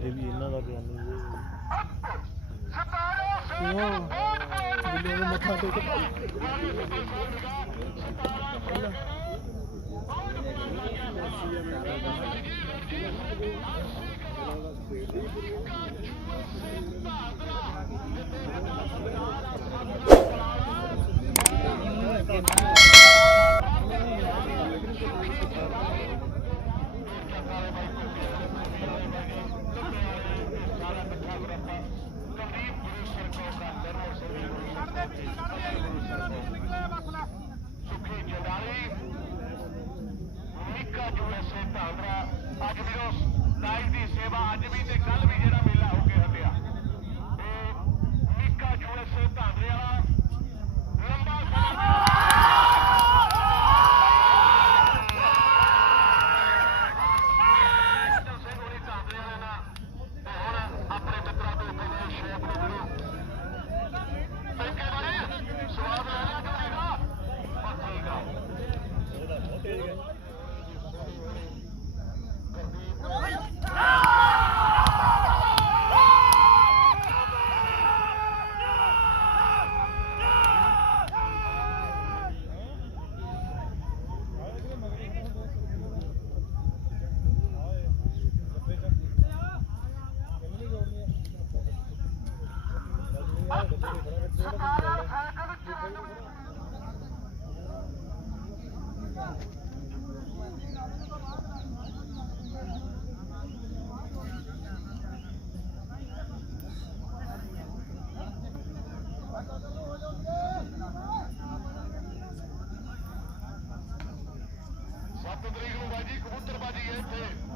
ਇਹ ਵੀ ਇਹਨਾਂ ਦਾ ਬਿਆਨ ਮੱਥਾ ਟੇਕ ਅੱਜ ਵੀਰੋ ਲਾਈਵ ਦੀ ਸੇਵਾ ਅੱਜ ਵੀ ਤੇ ਕੱਲ ਵੀ ਜਿਹੜਾ ਮੇਲਾ ਹੋ ਕੇ ਹਟਿਆ ਉਹ ਨਿੱਕਾ ਯੂਐਸਏ ਧਾਂਦਰੇ ਵਾਲਾ ਲੰਬਾ ਆਪਣੇ ਮਿੱਤਰਾਂ ਤੋਂ ਕਹਿੰਦੇ ਸ਼ੇਪ ਨੂੰ ਸਵਾਦ ਲੈਣਾ ਚਾਹੀਦਾ ਪਰ ਠੀਕ ਆ ਤਰੀਕ ਨੂੰ ਬਾਜੀ ਕਬੂਤਰਬਾਜੀ ਹੈ ਇੱਥੇ